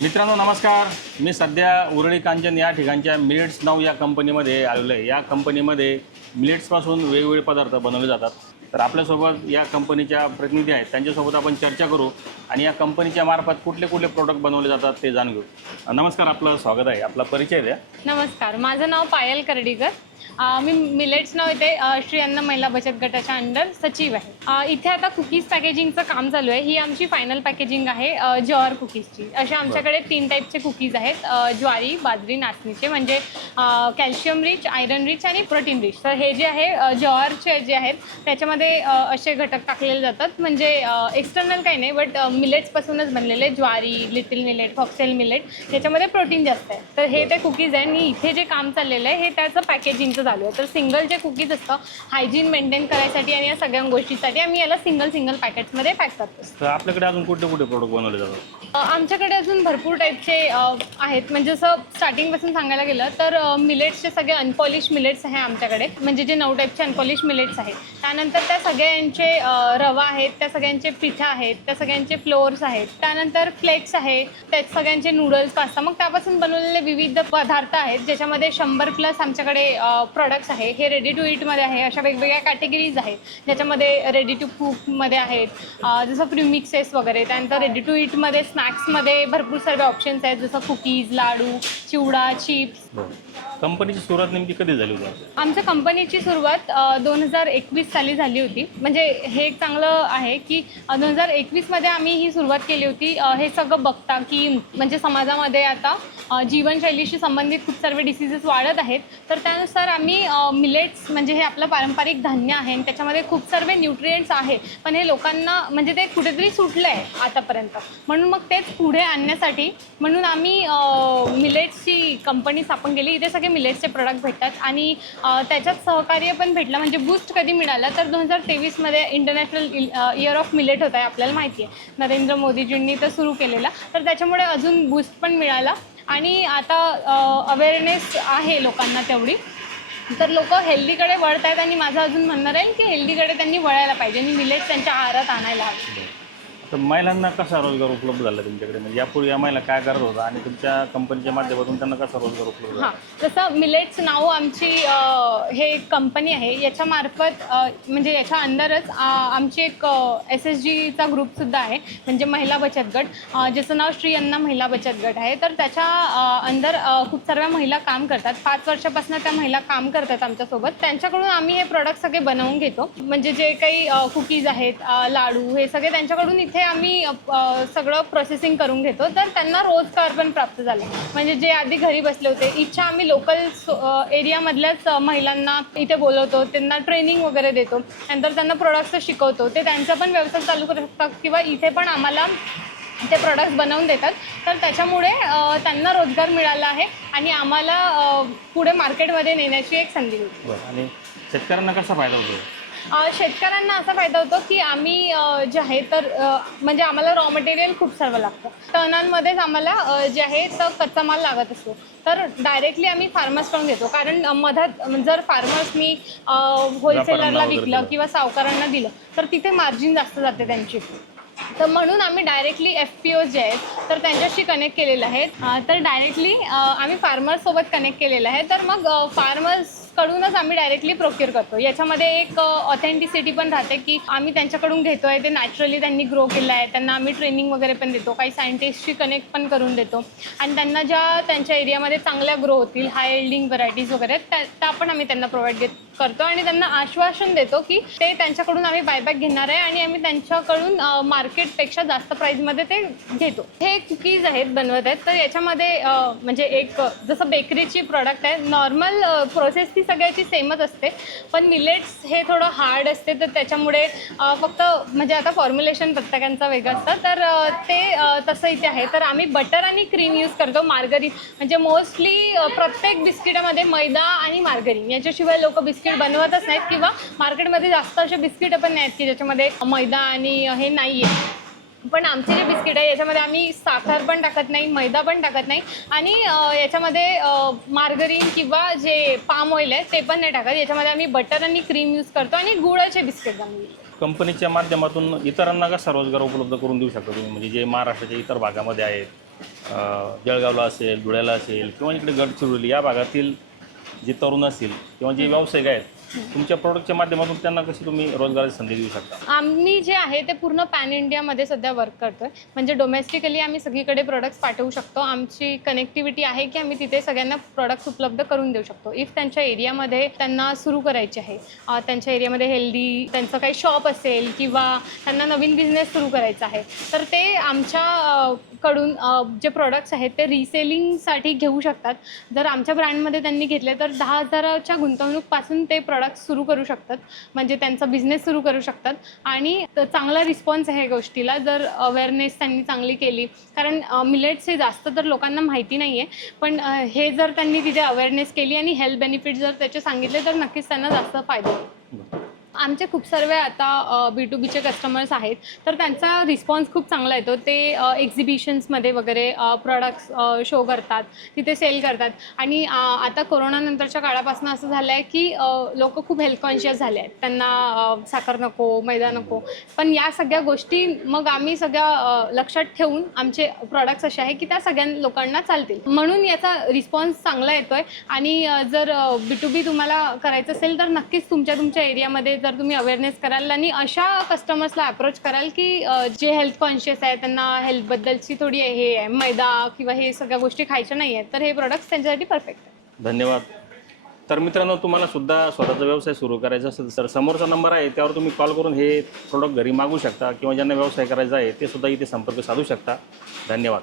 मित्रांनो नमस्कार. मी सध्या उरळी कांचन या ठिकाणच्या मिलेट्स नाव या कंपनीमध्ये आलेलो आहे. या कंपनीमध्ये मिलेट्सपासून वेगवेगळे पदार्थ बनवले जातात. तर आपल्यासोबत या कंपनीच्या प्रतिनिधी आहेत. त्यांच्यासोबत आपण चर्चा करू आणि या कंपनीच्या मार्फत कुठले कुठले प्रोडक्ट बनवले जातात ते जाणून घेऊ. नमस्कार आपलं स्वागत आहे. आपला परिचय द्या. नमस्कार. माझं नाव पायल कर्डीकर. अ, मी मिलेट्स नाव येते. अ, श्री अन्न महिला बचत गटाच्या अंडर सचिव आहे. अ, इथे आता कुकीज पॅकेजिंगचं काम चालू आहे. ही आमची फायनल पॅकेजिंग आहे. अ, ज्वार कुकीजची असे आमच्याकडे तीन टाईपचे कुकीज आहेत. अ, ज्वारी बाजरी नाचणीचे. म्हणजे कॅल्शियम रिच आयरन रिच आणि प्रोटीन रिच तर हे जे आहे अ, ज्वारचे जे आहेत त्याच्यामध्ये अ, असे घटक टाकलेले जातात. म्हणजे एक्सटर्नल काही नाही बट मिलेट्सपासूनच बनलेले ज्वारी लिटिल मिलेट फॉक्सेल मिलेट त्याच्यामध्ये प्रोटीन जास्त आहे. तर हे ते कुकीज आहे आणि इथे जे काम चाललेलं आहे हे त्याचं पॅकेजिंगचं चालू आहे. तर सिंगल जे कुकीज असतं हायजीन मेंटेन करायसाठी आणि या सगळ्या गोष्टीसाठी आम्ही याला सिंगल सिंगल पॅकेट्समध्ये पॅक करतो तर आपल्याकडे अजून कुठले कुठले प्रोडक्ट बनवले जातात? अ, आमच्याकडे अजून भरपूर टाईपचे आहेत. म्हणजे जसं स्टार्टिंगपासून सांगायला गेलं तर मिलेट्सचे सगळे अनपॉलिश मिलेट्स आहे आमच्याकडे. म्हणजे जे नऊ टाईपचे अनपॉलिश मिलेट्स आहेत. त्यानंतर त्या सगळ्यांचे रवा आहेत त्या सगळ्यांचे पिठा आहेत त्या सगळ्यांचे फ्लोअर्स आहेत. त्यानंतर फ्लेक्स आहे त्या सगळ्यांचे नूडल्स पास्ता. मग त्यापासून बनवलेले विविध पदार्थ आहेत ज्याच्यामध्ये शंभर प्लस आमच्याकडे प्रोडक्ट्स आहे. हे रेडी टू ईटमध्ये आहे अशा वेगवेगळ्या कॅटेगरीज आहेत ज्याच्यामध्ये रेडी टू कुकमध्ये आहेत. जसं प्रिमिक्सेस वगैरे त्यानंतर रेडी टू ईटमध्ये स्नॅक्समध्ये भरपूर सारे ऑप्शन्स आहेत जसं कुकीज लाडू चिवडा चिप्स. कंपनीची सुरुवात नेमकी कधी झाली होती? आमच्या कंपनीची सुरुवात दोन हजार एकवीस साली झाली होती. म्हणजे हे एक चांगलं आहे की दोन हजार एकवीसमध्ये आम्ही ही सुरुवात केली होती. अ, हे सगळं बघता की म्हणजे समाजामध्ये आता अ, जीवनशैलीशी संबंधित खूप सर्व डिसिजेस वाढत आहेत. तर त्यानुसार आम्ही मिलेट्स म्हणजे हे आपलं पारंपरिक धान्य आहे आणि त्याच्यामध्ये खूप सर्व न्यूट्रिएंट्स आहे पण हे लोकांना म्हणजे ते कुठेतरी सुटलं आहे आतापर्यंत. म्हणून मग तेच पुढे आणण्यासाठी म्हणून आम्ही मिलेट्सची कंपनी स्थापन केली इथे सगळे मिलेट्सचे प्रोडक्ट भेटतात. आणि त्याच्यात सहकार्य पण भेटलं. म्हणजे बूस्ट कधी मिळालं तर दोन हजार तेवीसमध्ये इंटरनॅशनल इयर ऑफ मिलेट होता आहे आपल्याला माहिती आहे. नरेंद्र मोदीजींनी तर सुरू केलेला. तर त्याच्यामुळे अजून बूस्ट पण मिळाला. आणि आता अवेअरनेस आहे लोकांना तेवढी. तर लोक हेल्दीकडे वळत आहेत आणि माझं अजून म्हणणं राहील की हेल्दीकडे त्यांनी वळायला पाहिजे. आणि मिलेट्स त्यांच्या आहारात आणायला हवे. तर महिलांना कसा रोजगार उपलब्ध झाला तुमच्याकडे? म्हणजे यापूर्वी या महिला काय करत होता आणि तुमच्या कंपनीच्या माध्यमातून त्यांना कसा रोजगार उपलब्ध हां झाला जसं मिलेट्स नाव आमची अ, हे कंपनी आहे. याच्यामार्फत अ, म्हणजे याच्या अंडरच आमची एक एस एस जीचा ग्रुपसुद्धा आहे. म्हणजे महिला बचत गट. ज्याचं नाव श्री अण्णा महिला बचत गट आहे. तर त्याच्या अंदर खूप सर्व महिला काम करतात. पाच वर्षापासून त्या महिला काम करतात आमच्यासोबत. त्यांच्याकडून आम्ही हे प्रोडक्ट सगळे बनवून घेतो. म्हणजे जे काही कुकीज आहेत लाडू हे सगळे त्यांच्याकडून इथे आम्ही सगळं प्रोसेसिंग करून घेतो. तर त्यांना रोजगार पण प्राप्त झाले. म्हणजे जे आधी घरी बसले होते इच्छा आम्ही लोकल एरियामधल्याच महिलांना इथे बोलवतो त्यांना ट्रेनिंग वगैरे देतो. नंतर त्यांना प्रोडक्ट्स शिकवतो. ते त्यांचा पण व्यवसाय चालू करू शकतात किंवा इथे पण आम्हाला ते प्रोडक्ट्स बनवून देतात. तर त्याच्यामुळे त्यांना रोजगार मिळाला आहे आणि आम्हाला पुढे मार्केटमध्ये नेण्याची एक संधी मिळते. आणि शेतकऱ्यांना कसा फायदा होतो? शेतकऱ्यांना असा फायदा होतो की आम्ही जे आहे तर म्हणजे आम्हाला रॉ मटेरियल खूप सर्व लागतं. टनांमध्येच आम्हाला जे आहे तर कच्चा माल लागत असतो. तर डायरेक्टली आम्ही फार्मर्सकडून घेतो. कारण मधात जर फार्मर्सनी होलसेलरला विकलं. किंवा सावकारांना दिलं तर तिथे मार्जिन जास्त जाते त्यांची. तर म्हणून आम्ही डायरेक्टली एफ पी ओज जे आहेत तर त्यांच्याशी कनेक्ट केलेलं आहे तर डायरेक्टली आम्ही फार्मर्ससोबत कनेक्ट केलेलं आहे तर मग फार्मर्स कडूनच आम्ही डायरेक्टली प्रोक्युअर करतो. याच्यामध्ये एक ऑथेंटिसिटी पण राहते की आम्ही त्यांच्याकडून घेतोय ते नॅचरली त्यांनी ग्रो केलं आहे त्यांना आम्ही ट्रेनिंग वगैरे पण देतो काही सायंटिस्टशी कनेक्ट पण करून देतो. आणि त्यांना ज्या त्यांच्या एरियामध्ये चांगल्या ग्रो होतील हाय एल्डिंग व्हरायटीज वगैरे आहेत, त्या त्या पण आम्ही त्यांना प्रोव्हाइड करतो. आणि त्यांना आश्वासन देतो की ते त्यांच्याकडून आम्ही बायबॅक घेणार आहे आणि आम्ही त्यांच्याकडून मार्केटपेक्षा जास्त प्राईजमध्ये ते घेतो. हे कुकीज आहेत बनवत आहेत. तर याच्यामध्ये म्हणजे एक जसं बेकरीची प्रॉडक्ट आहे नॉर्मल प्रोसेस ती सगळ्याची सेमच असते. पण मिलेट्स हे थोडं हार्ड असते तर त्याच्यामुळे फक्त म्हणजे आता फॉर्म्युलेशन प्रत्येकांचं वेगळं असतं. तर ते तसं इथे आहे. तर आम्ही बटर आणि क्रीम यूज करतो मार्गरीन म्हणजे मोस्टली प्रत्येक बिस्किटामध्ये मैदा आणि मार्गरीन याच्याशिवाय लोक बिस्किट बनवतच नाहीत किंवा मार्केटमध्ये जास्त असे बिस्किटं पण नाहीत की ज्याच्यामध्ये मैदा आणि हे नाही आहे पण आमचे जे बिस्किट आहे याच्यामध्ये आम्ही साखर पण टाकत नाही मैदा पण टाकत नाही. आणि याच्यामध्ये मार्गरीन किंवा जे पाम ऑइल आहे ते पण नाही टाकत. याच्यामध्ये आम्ही बटर आणि क्रीम यूज करतो आणि गुळाचे बिस्किट कंपनीच्या माध्यमातून इतरांना कसा रोजगार उपलब्ध करून देऊ शकता तुम्ही? म्हणजे जे महाराष्ट्राच्या इतर भागामध्ये आहेत जळगावला असेल धुळ्याला असेल किंवा इकडे गडचिरोली या भागातील जे तरुण असतील किंवा जे व्यावसायिक आहेत तुमच्या प्रोडक्टच्या माध्यमातून त्यांना कशी तुम्ही रोजगाराची संधी देऊ शकता? आम्ही जे आहे ते पूर्ण पॅन इंडियामध्ये सध्या वर्क करतोय. म्हणजे डोमेस्टिकली आम्ही सगळीकडे प्रोडक्ट्स पाठवू शकतो. आमची कनेक्टिव्हिटी आहे की आम्ही तिथे सगळ्यांना प्रोडक्ट्स उपलब्ध करून देऊ शकतो. इफ त्यांच्या एरियामध्ये त्यांना सुरू करायचे आहे त्यांच्या एरियामध्ये हेल्दी त्यांचं काही शॉप असेल किंवा त्यांना नवीन बिझनेस सुरू करायचा आहे तर ते आमच्या कडून जे प्रोडक्ट्स आहेत ते रिसेलिंगसाठी घेऊ शकतात. जर आमच्या ब्रँडमध्ये त्यांनी घेतले तर दहा हजाराच्या गुंतवणूकपासून ते प्रोडक्ट सुरू करू शकतात. म्हणजे त्यांचा बिझनेस सुरू करू शकतात. आणि चांगला रिस्पॉन्स आहे गोष्टीला जर अवेअरनेस त्यांनी चांगली केली. कारण मिलेट्स हे जास्त तर लोकांना माहिती नाही आहे पण हे जर त्यांनी तिथे अवेअरनेस केली आणि हेल्थ बेनिफिट जर त्याचे सांगितले तर नक्कीच त्यांना जास्त फायदा होईल. आमचे खूप सर्व आता बी टू बीचे कस्टमर्स आहेत. तर त्यांचा रिस्पॉन्स खूप चांगला येतो. ते एक्झिबिशन्समध्ये वगैरे प्रॉडक्ट्स शो करतात. तिथे सेल करतात. आणि आता कोरोनानंतरच्या काळापासून असं झालं आहे की लोक खूप हेल्थ कॉन्शियस झाले आहेत. त्यांना साखर नको मैदा नको. पण या सगळ्या गोष्टी मग आम्ही सगळ्या लक्षात ठेवून आमचे प्रॉडक्ट्स असे आहे की त्या सगळ्या लोकांना चालतील. म्हणून याचा रिस्पॉन्स चांगला येतोय. आणि जर बी टू बी तुम्हाला करायचं असेल तर नक्कीच तुमच्या तुमच्या एरियामध्ये जर तुम्ही अवेअरनेस कराल आणि अशा कस्टमर्सला अप्रोच कराल की जे हेल्थ कॉन्शियस आहे त्यांना हेल्थबद्दलची थोडी हे आहे मैदा किंवा हे सगळ्या गोष्टी खायच्या नाही आहेत तर हे प्रोडक्ट्स त्यांच्यासाठी परफेक्ट आहे. धन्यवाद. तर मित्रांनो तुम्हाला सुद्धा स्वतःचा व्यवसाय सुरू करायचा असेल तर समोरचा नंबर आहे त्यावर तुम्ही कॉल करून हे प्रोडक्ट घरी मागू शकता किंवा ज्यांना व्यवसाय करायचा आहे ते सुद्धा इथे संपर्क साधू शकता. धन्यवाद.